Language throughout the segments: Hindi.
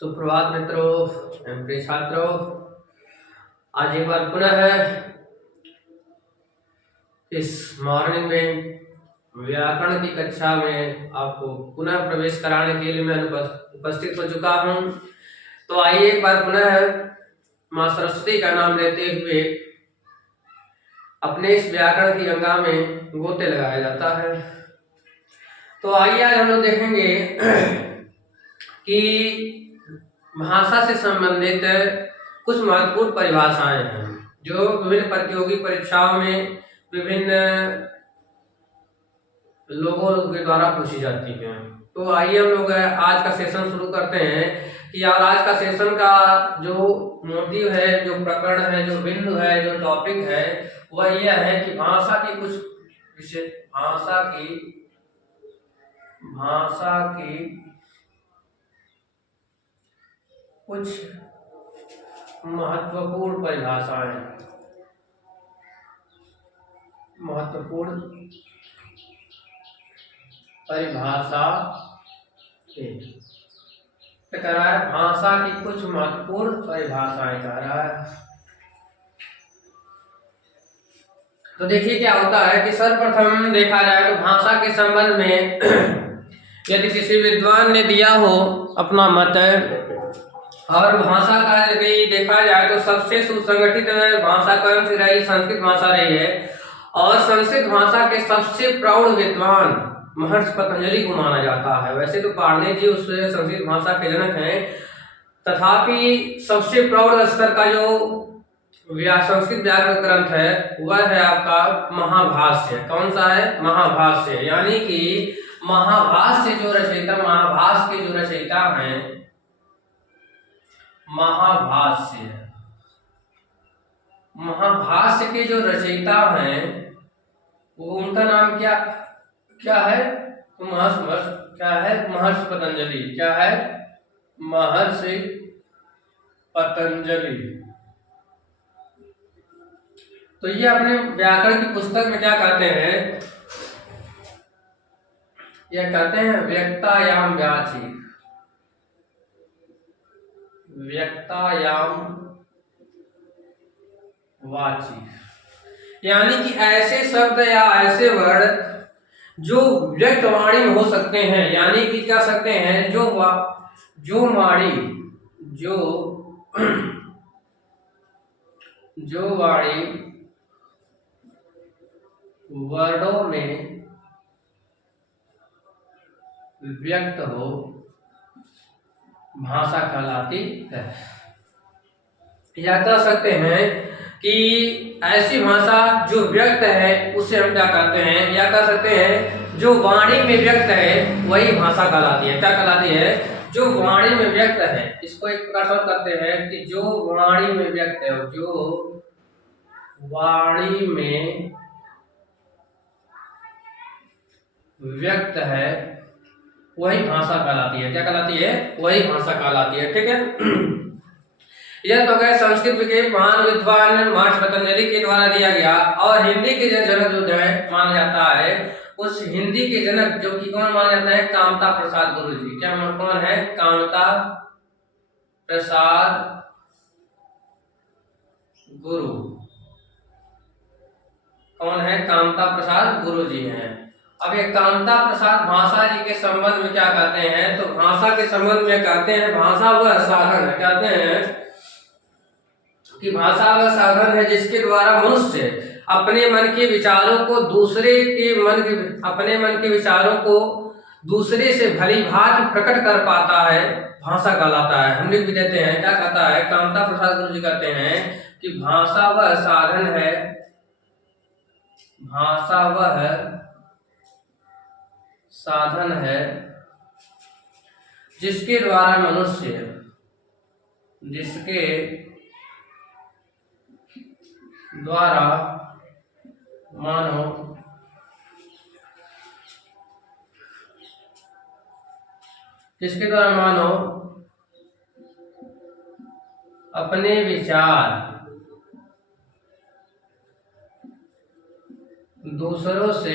सुप्रभात मित्रों एवं प्रिय छात्रों। आज एक बार पुनः इस मॉर्निंग में व्याकरण की कक्षा में आपको पुनः प्रवेश कराने के लिए मैं उपस्थित हो चुका हूं। तो आइए एक बार पुनः मां सरस्वती का नाम लेते हुए अपने इस व्याकरण की गंगा में गोते लगाया जाता है। तो आइए आज हम लोग देखेंगे कि भाषा से संबंधित कुछ महत्वपूर्ण परिभाषाएं हैं जो विभिन्न प्रतियोगी परीक्षाओं में विभिन्न लोगों के द्वारा पूछी जाती हैं। तो आइए हम लोग आज का सेशन शुरू करते हैं कि यार आज का सेशन का जो मोटिव है, जो प्रकरण है, जो बिंदु है, जो टॉपिक है वह यह है कि भाषा की कुछ विशेष भाषा की कुछ महत्वपूर्ण परिभाषाएं, क्या कह रहा है? भाषा की कुछ महत्वपूर्ण परिभाषाएं कह रहा है। तो देखिए क्या होता है कि सर्वप्रथम देखा जाए तो भाषा के संबंध में यदि किसी विद्वान ने दिया हो अपना मत और भाषा का यदि देखा जाए तो सबसे सुसंगठित भाषा कौन सी रही? संस्कृत भाषा रही है। और संस्कृत भाषा के सबसे प्रौढ़ विद्वान महर्षि पतंजलि को माना जाता है। वैसे तो पाणिनि जी उस संस्कृत भाषा के जनक हैं, तथापि सबसे प्रौढ़ स्तर का जो संस्कृत व्याकरण ग्रंथ है वह है आपका महाभाष्य। कौन सा है? महाभाष्य। यानी कि महाभाष्य जो रचयिता, महाभाष्य के जो रचयिता हैं, महाभाष्य के जो रचयिता हैं वो उनका नाम क्या है? महर्षि पतंजलि। क्या है? महर्षि पतंजलि। तो ये अपने व्याकरण की पुस्तक में क्या कहते हैं? यह कहते हैं व्यक्तायाम वाची, यानी कि ऐसे शब्द या ऐसे वर्ड जो व्यक्त वाणी में हो सकते हैं, यानी कि क्या सकते हैं? जो वाणी वर्डों में व्यक्त हो भाषा कहलाती है। या कह सकते हैं कि ऐसी भाषा जो व्यक्त है उसे हम क्या कहते हैं? या कह सकते हैं जो वाणी में व्यक्त है वही भाषा कहलाती है। क्या कहलाती है? जो वाणी में व्यक्त है। इसको एक प्रकार से करते हैं कि जो वाणी में व्यक्त है, जो वाणी में व्यक्त है वही भाषा कहलाती है। क्या कहलाती है? वही भाषा कहलाती है। ठीक है। यह तो गए संस्कृत के महान विद्वान महर्षि पतंजलि के द्वारा दिया गया। और हिंदी के जनक जो है माना जाता है, उस हिंदी के जनक जो कि कौन माना जाता है? कामता प्रसाद गुरु जी। क्या कौन है? कामता प्रसाद गुरु। कौन है? कामता प्रसाद गुरु जी हैं। अब ये कामता प्रसाद भाषा जी के संबंध में क्या कहते हैं? तो भाषा के संबंध में कहते हैं भाषा वह साधन है। कहते हैं कि भाषा वह साधन है जिसके द्वारा मनुष्य अपने मन के विचारों को दूसरे से भली भांति प्रकट कर पाता है, भाषा कहलाता है। हम लिख भी देते हैं। क्या कहता है? कामता प्रसाद गुरु जी कहते हैं कि भाषा वह साधन है जिसके द्वारा मनुष्य मानव अपने विचार दूसरों से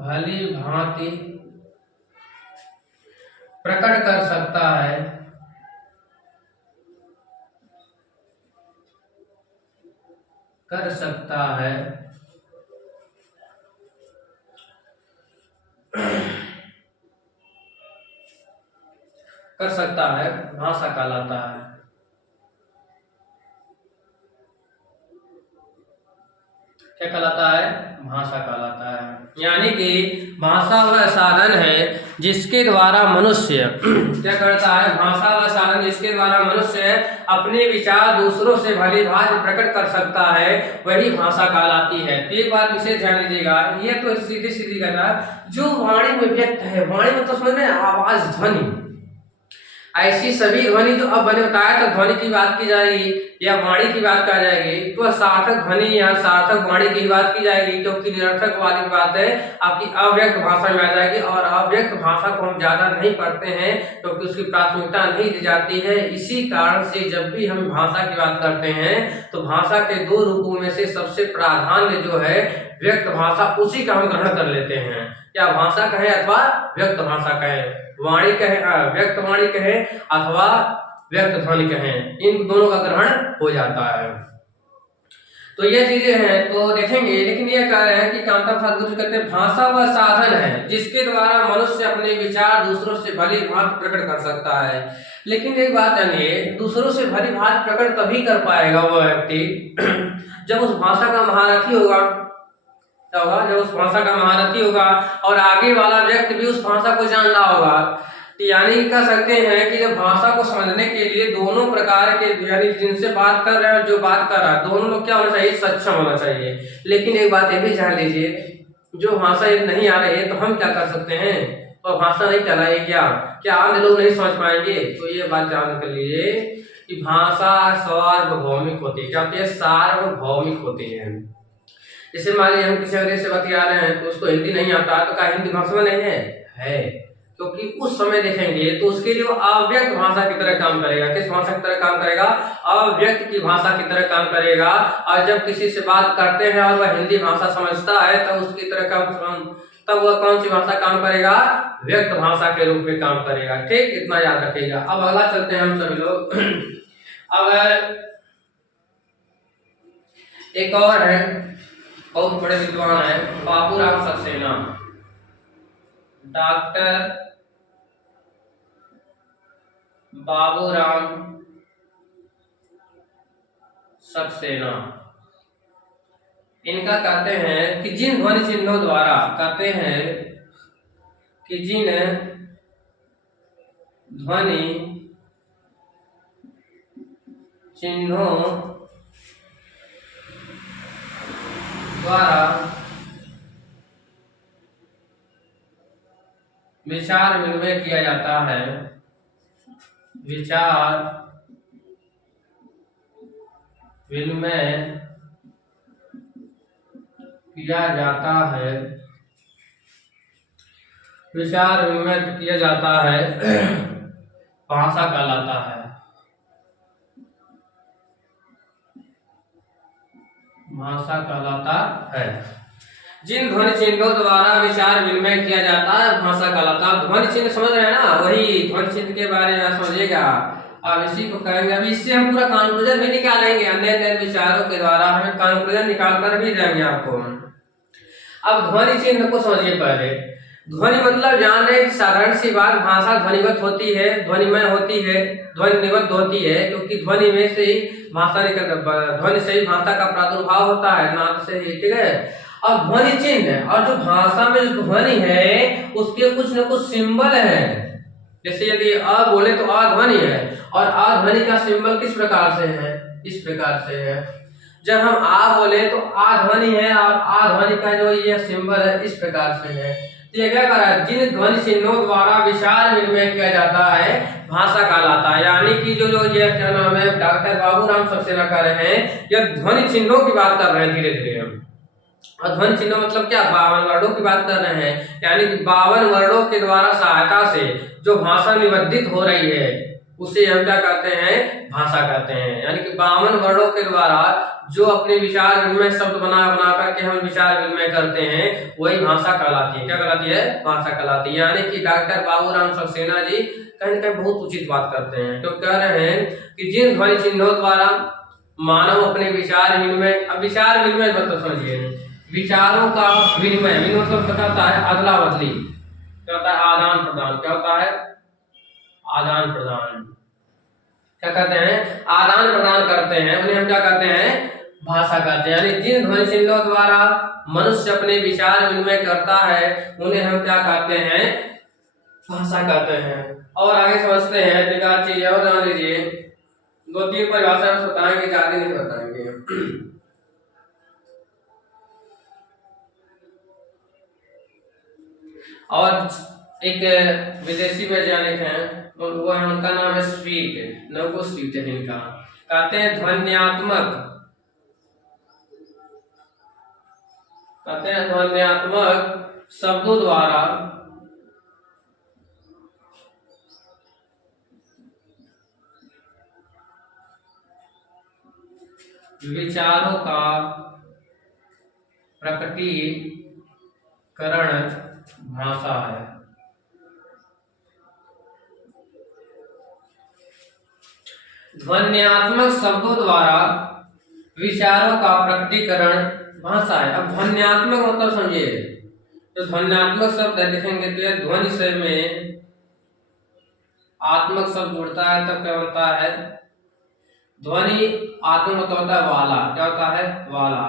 भली भांति प्रकट कर सकता है, कर सकता है भाषा कहलाता है। क्या कहलाता है? भाषा कहलाता है। यानी कि भाषा वह साधन है जिसके द्वारा मनुष्य क्या करता है? भाषा वह साधन जिसके द्वारा मनुष्य अपने विचार दूसरों से भली भांति प्रकट कर सकता है, वही भाषा कहलाती है। तो एक बात विशेष ध्यान दीजिएगा, ये तो सीधी सीधी कहना, जो वाणी में व्यक्त है, वाणी में तो समझ में आवाज, ध्वनि, ऐसी सभी ध्वनि जो अब मैंने बताया था, ध्वनि की बात की जाएगी या वाणी की बात की जाएगी, तो सार्थक ध्वनि या सार्थक वाणी की बात की जाएगी, क्योंकि निरर्थक वाली बात है आपकी अव्यक्त भाषा में आ जाएगी। और अव्यक्त भाषा को हम ज्यादा नहीं पढ़ते हैं क्योंकि उसकी प्राथमिकता नहीं दी जाती है। इसी कारण से जब भी हम भाषा की बात करते हैं तो भाषा के दो रूपों में से सबसे प्राधान्य जो है व्यक्त भाषा, उसी का हम ग्रहण कर लेते हैं। या भाषा कहे अथवा व्यक्त भाषा कहे, वाणी कहे, व्यक्त वाणी कहे अथवा व्यक्त ध्वनि कहे, इन दोनों का ग्रहण हो जाता है। तो ये चीजें हैं तो देखेंगे। लेकिन ये कह रहे हैं कि कांता प्रसाद गुप्त कहते हैं भाषा वह साधन है जिसके द्वारा मनुष्य अपने विचार दूसरों से भली भांति प्रकट कर सकता है। लेकिन एक बात जानिए, दूसरों से भली भांति प्रकट तभी कर पाएगा वह व्यक्ति जब उस भाषा का महारथी होगा। क्या होगा? जब उस भाषा का महारथी होगा और आगे वाला व्यक्ति भी उस भाषा को जान रहा होगा। यानी कह सकते हैं कि जब भाषा को समझने के लिए दोनों प्रकार के, यानी जिनसे बात कर रहे हैं और जो बात कर रहा है, दोनों लोग क्या होना चाहिए? सक्षम होना चाहिए। लेकिन एक बात ये भी जान लीजिए, जो भाषा नहीं आ रही है तो हम क्या कर सकते हैं? तो भाषा नहीं कहलाएगी क्या अन्य लोग नहीं समझ पाएंगे? तो ये बात जान कर लीजिए कि भाषा सार्वभौमिक होती है। क्या होती है? सार्वभौमिक होती है। जैसे मान लीजिए हम किसी अंग्रेज से बतिया रहे हैं तो उसको हिंदी नहीं आता, तो क्या हिंदी भाषा में नहीं है? क्योंकि उस समय देखेंगे तो उसके लिए वो अव्यक्त भाषा की तरह काम करेगा। किस भाषा की तरह काम करेगा? अव्यक्त की भाषा की तरह काम करेगा। और जब किसी से बात करते हैं और वह हिंदी भाषा समझता है तब उसकी तरह तब वह कौन सी भाषा काम करेगा? व्यक्त भाषा के रूप में काम करेगा। ठीक, इतना याद रखिएगा। अब अगला चलते हैं हम सभी लोग। अब एक और है, बहुत बड़े विद्वान है, बाबूराम सक्सेना। डॉक्टर बाबूराम सक्सेना। इनका कहते हैं कि जिन ध्वनि चिन्हों द्वारा, कहते हैं कि जिन ध्वनि चिन्हों द्वारा विचार विनिमय किया जाता है, विचार विनिमय किया जाता है, विचार विनिमय किया जाता है, भाषा कहलाता है। भाषा कहलाता है। जिन ध्वनि चिन्हों द्वारा विचार विनिमय किया जाता है, भाषा कहलाता है। ध्वनि चिन्ह समझ रहे हैं ना? वही ध्वनि चिन्ह के बारे में समझिएगा। अब इसी को करेंगे। अब इससे हम पूरा कंक्लूजन भी निकालेंगे, अन्य अन्य विचारों के द्वारा हमें कंक्लूजन निकाल कर भी देंगे आपको। अब ध्वनि चिन्ह को समझिए पहले। ध्वनि मतलब जान रहे हैं, साधारण सी बात, भाषा ध्वनिवत होती है, ध्वनिमय होती है, ध्वनिवत होती है, क्योंकि ध्वनि में से ही भाषा निकल, ध्वनि से ही भाषा का प्रादुर्भाव होता है, नाद से ही। ठीक है। और ध्वनि चिन्ह, और जो भाषा में जो ध्वनि है उसके कुछ न कुछ सिंबल है। जैसे यदि अ बोले तो अ ध्वनि है, और अ ध्वनि का सिंबल किस प्रकार से है? इस प्रकार से है। जब हम आ बोले तो आ ध्वनि है, और आ ध्वनि का जो ये सिंबल है इस प्रकार से है। तो ये क्या करा? जिन ध्वनि चिन्हों द्वारा विचार विनिमय किया जाता है, भाषा कहलाता है। यानी कि जो ये क्या नाम है, डॉक्टर बाबूराम सक्सेना कर रहे हैं, यह ध्वनि चिन्हों की बात कर रहे हैं धीरे धीरे हम। और ध्वनि चिन्ह मतलब क्या? 52 वर्णों की बात कर रहे हैं। यानी कि 52 वर्णों के द्वारा सहायता से जो भाषा निबद्धित हो रही है उसे हम क्या कहते हैं, भाषा कहते हैं। यानी कि 52 वर्णों के द्वारा जो अपने विचार विनिमय शब्द बना बना करके हम विचार विनिमय करते हैं वही भाषा कहलाती है। क्या कहलाती है, भाषा कहलाती है। यानी कि डॉक्टर बाबूराम सक्सेना जी कहीं न कहीं बहुत उचित बात करते हैं, तो कह रहे हैं कि जिन ध्वनि चिन्हों द्वारा मानव अपने विचार विनिमय, अब विचार विनिमय मतलब समझिए, विचारों का विनिमय, मतलब क्या होता है, अदला बदली, क्या होता है, आदान प्रदान, क्या होता है, आदान प्रदान, क्या कहते हैं, आदान प्रदान करते हैं, उन्हें हम क्या कहते हैं, भाषा कहते हैं। यानी जिन ध्वनि चिन्हों द्वारा मनुष्य अपने विचार विनिमय करता है उन्हें हम क्या कहते हैं, भाषा कहते हैं। और आगे समझते हैं, बेकार चीज और जान लीजिए, 2-3 परिभाषा हम बताएंगे, ज्यादा नहीं बताएंगे। और एक विदेशी वैज्ञानिक हैं, वो है, उनका नाम है स्वीट, नोबो स्वीट है इनका। कहते हैं ध्वन्यात्मक शब्दों द्वारा विचारों का प्रकटीकरण भाषा है। ध्वन्यात्मक शब्दों द्वारा विचारों का प्रकटीकरण भाषा है। अब ध्वन्यात्मक मतलब समझिए, तो ध्वन्यात्मक शब्द लिखेंगे तो ध्वनि से में आत्मक शब्द जुड़ता है तब क्या होता है, ध्वनि आत्मक मतलब होता है वाला, क्या होता है, वाला,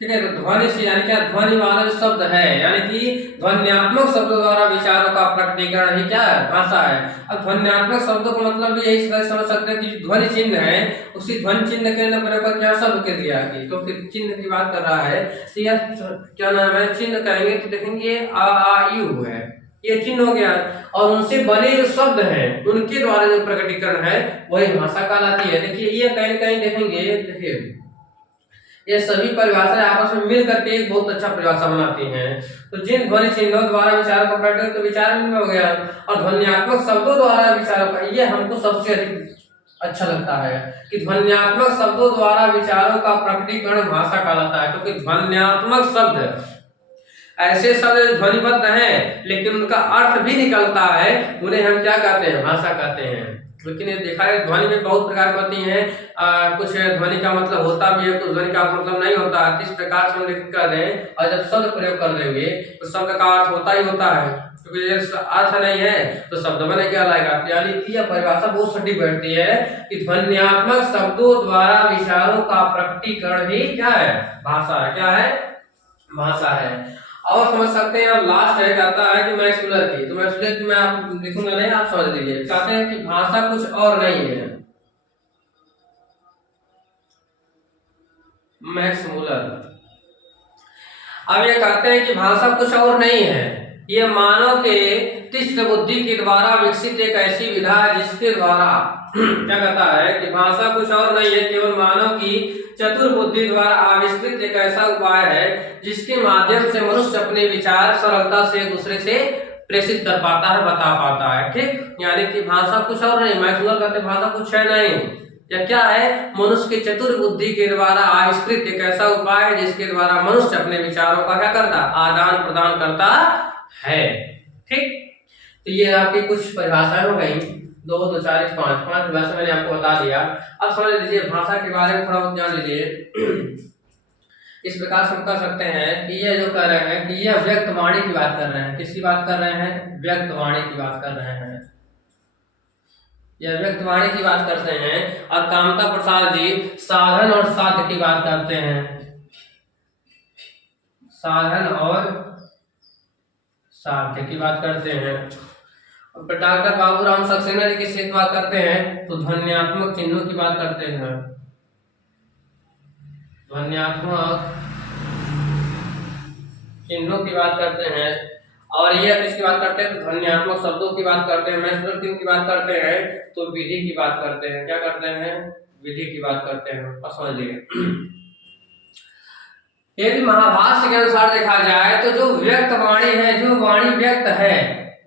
ठीक है। तो ध्वनि से यानी क्या, ध्वनि वाला जो शब्द है, यानी कि ध्वन्यात्मक शब्दों द्वारा विचारों का प्रकटीकरण ही क्या है, भाषा है। अब ध्वन्यात्मक शब्दों का मतलब भी यही समझ सकते हैं कि ध्वनि चिन्ह है, उसी ध्वनि चिन्ह के प्रयोग कर क्या शब्द के दिया कि, तो चिन्ह की बात कर रहा है, तो यह क्या नाम है, चिन्ह कहेंगे तो देखेंगे आ ई उ है, ये चिन्ह हो गया, और उनसे बने जो शब्द हैं उनके द्वारा जो प्रकटीकरण है वही भाषा कहलाती है। देखिए ये कहीं कहीं देखेंगे, देखिए ये सभी परिभाषाएं आपस में मिल करके एक बहुत अच्छा परिभाषा बनाती हैं। तो जिन ध्वनि चिन्हों द्वारा विचारों का प्रकट, तो विचार विनिमय हो गया, और ध्वन्यात्मक शब्दों द्वारा विचारों का, ये हमको सबसे अधिक अच्छा लगता है कि ध्वन्यात्मक शब्दों द्वारा विचारों का प्रकटीकरण भाषा कहलाता है। क्योंकि ध्वन्यात्मक शब्द ऐसे शब्द ध्वनिबद्ध हैं लेकिन उनका अर्थ भी निकलता है, उन्हें हम क्या कहते हैं, भाषा कहते हैं। लेकिन ये देखा है ध्वनि में बहुत प्रकार होती हैं, कुछ ध्वनि का मतलब होता भी है, कुछ ध्वनि का मतलब नहीं होता है। किस प्रकार से हम लिख कर रहे हैं, और जब शब्द प्रयोग कर देंगे तो शब्द का अर्थ होता ही होता है, क्योंकि अर्थ नहीं है तो शब्द बने क्या लाएगा। यानी कि यह परिभाषा बहुत सटीक बैठती है कि ध्वन्यात्मक शब्दों द्वारा विचारों का प्रकटीकरण ही क्या है, भाषा है, क्या है, भाषा है। और समझ सकते हैं, अब लास्ट है, कहता है कि मैक्समुलर की, तो मैक्समुलर की मैं आप लिखूंगा नहीं, आप समझ लीजिए। कहते हैं कि भाषा कुछ और नहीं है, मैक्समुलर। अब ये कहते हैं कि भाषा कुछ और नहीं है, ये मानव के तीक्ष्ण बुद्धि के द्वारा विकसित एक ऐसी विधा है जिसके द्वारा क्या कहता है कि भाषा कुछ और नहीं है, केवल मानव की चतुर बुद्धि द्वारा आविष्कृत एक ऐसा उपाय है जिसके माध्यम से मनुष्य अपने विचार सरलता से एक दूसरे से प्रेषित कर पाता है, बता पाता है, ठीक। यानी कि भाषा कुछ और नहीं, मैक्सवेल कहते हैं भाषा कुछ है नहीं, या क्या है, मनुष्य के चतुर बुद्धि के द्वारा आविष्कृत एक ऐसा उपाय है जिसके द्वारा मनुष्य अपने विचारों का क्या करता, आदान प्रदान करता है, ठीक। तो ये आपकी कुछ परिभाषाएं हो गई, 2, 2, 4, 5 परिभाषा मैंने आपको बता दिया। अब समझ लीजिए भाषा के बारे में थोड़ा बहुत जान लीजिए। इस प्रकार से हम कह सकते हैं कि ये जो कर रहे हैं कि यह व्यक्त वाणी की बात कर रहे हैं, किसकी बात कर रहे हैं, व्यक्त वाणी की बात कर रहे हैं, यह व्यक्त वाणी की बात करते हैं। और कामता प्रसाद जी साधन और साध्य की बात करते हैं, साधन और साध्य की बात करते हैं। डॉक्टर बाबूराम सक्सेना जी किसकी बात करते हैं, तो ध्वन्यात्मक चिन्हों की बात करते हैं, ध्वन्यात्मक चिन्हों की बात करते हैं। और ये किसकी बात करते हैं, तो ध्वन्यात्मक शब्दों की बात करते हैं। मैक्सवेल की बात करते हैं तो विधि की बात करते हैं, क्या करते हैं, विधि की बात करते हैं। और समझिए यदि महाभाष्य के अनुसार देखा जाए तो जो व्यक्त वाणी है, जो वाणी व्यक्त है,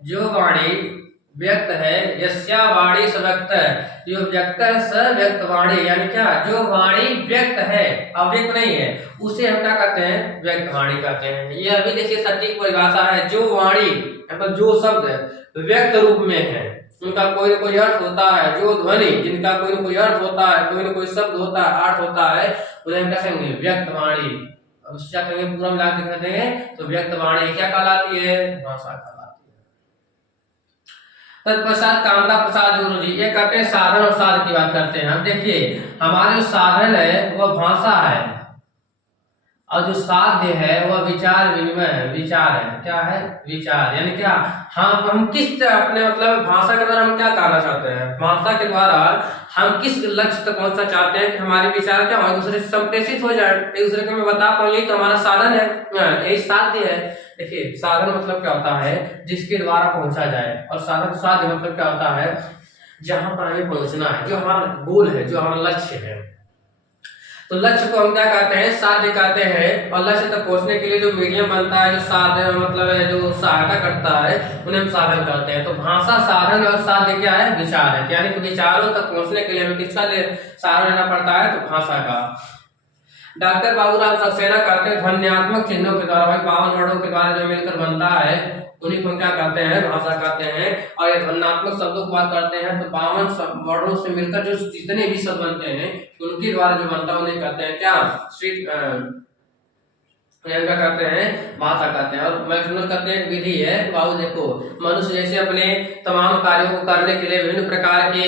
जो वाणी व्यक्त है, यस्या वाणी स व्यक्त है, जो व्यक्त है स व्यक्त वाणी, यानी क्या, जो वाणी व्यक्त है, अव्यक्त नहीं है, उसे हम क्या कहते हैं, व्यक्त वाणी कहते हैं। ये अभी देखिए सटीक परिभाषा है, जो वाणी मतलब जो शब्द व्यक्त रूप में है, उनका कोई न कोई अर्थ होता है, जो ध्वनि जिनका कोई न कोई अर्थ होता है, कोई न कोई शब्द होता है, अर्थ होता है, उन्हें हम क्या कहेंगे, व्यक्त वाणी। अब उससे क्या करेंगे, पूरा मिला के कहते हैं, तो व्यक्त वाणी क्या कहलाती है, भाषा कहलाती है। तत्पश्चात कामता प्रसाद गुरु जी ये कहते हैं साधन और साध की बात करते हैं। हम देखिए हमारे जो साधन है वह भाषा है, और जो साध्य है वह विचार विनिमय है, विचार है, क्या है, विचार, यानी क्या, हम किस अपने मतलब भाषा के द्वारा हम क्या कहना चाहते हैं, भाषा के द्वारा हम किस लक्ष्य तक पहुंचना चाहते हैं कि हमारे विचार क्या एक दूसरे से संप्रेषित हो जाए, एक दूसरे को मैं बता पाऊँ, यही तो हमारा साधन है, यही साध्य है। देखिए साधन मतलब क्या होता है, जिसके द्वारा पहुंचा जाए, और साधन साध्य मतलब क्या होता है, जहां पर हमें पहुंचना है, जो हमारा गोल है, जो हमारा लक्ष्य है। तो लक्ष्य को हम क्या कहते हैं, साध्य कहते हैं, और लक्ष्य तक पहुंचने के लिए जो मीडियम बनता है, जो साध्य मतलब है, जो सहायता करता है, उन्हें हम साधन कहते हैं। तो भाषा साधन और साध्य क्या है, विचार है, यानी कि विचारों तक पहुंचने के लिए हमें किसका सहारा लेना पड़ता है, तो भाषा का। डॉक्टर बाबूराम सक्सेना कहते हैं ध्वन्यात्मक चिन्हों के द्वारा, भाई 52 वर्णों के द्वारा जो मिलकर बनता है उन्हीं को क्या कहते हैं, भाषा कहते हैं। और ये ध्वन्यात्मक शब्दों की बात करते हैं तो 52 वर्णों से मिलकर जो जितने भी शब्द बनते हैं उनके द्वारा जो बनता है उन्हें कहते हैं क्या, क्या कहते हैं, भाषा कहते हैं। और मैक्सिमम कहते हैं विधि है, बाबू देखो मनुष्य जैसे अपने तमाम कार्यों को करने के लिए विभिन्न प्रकार के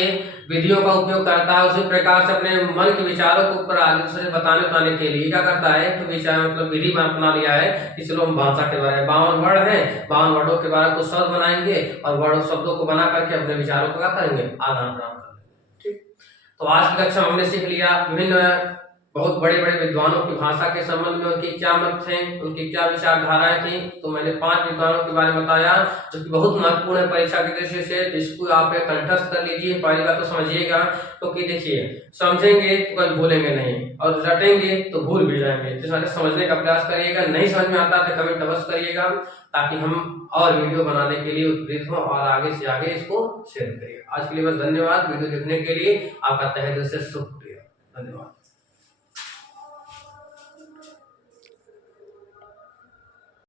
विधियों का उपयोग करता है, उसी प्रकार से अपने मन के विचारों को ऊपर आगे दूसरे बताने के लिए क्या करता है, तो विचार मतलब विधि अपना लिया है, इसलिए हम भाषा के द्वारा 52 वर्ण है, 52 वर्णों के द्वारा कुछ शब्द बनाएंगे और वर्ण शब्दों को बना करके अपने विचारों को क्या करेंगे, आदान प्रदान करेंगे। ठीक, तो आज की कक्षा हमने सीख लिया विभिन्न बहुत बड़े बड़े विद्वानों की भाषा के संबंध में उनके क्या मत थे, उनकी क्या विचारधाराएं थी। तो मैंने 5 विद्वानों के बारे में बताया जो कि बहुत महत्वपूर्ण है परीक्षा की दृष्टि से। इसको आप कंठस्थ कर लीजिए, पहली बात तो समझिएगा, क्योंकि तो देखिए समझेंगे तो कभी भूलेंगे नहीं, और रटेंगे तो भूल भी जाएंगे। तो सारे समझने का प्रयास करिएगा, नहीं समझ में आता तो कमेंट अवश्य करिएगा, ताकि हम और वीडियो बनाने के लिए उत्प्रेरित हों और आगे से आगे इसको शेयर करिए। आज के लिए बस धन्यवाद, वीडियो देखने के लिए आपका तहे दिल से शुक्रिया, धन्यवाद।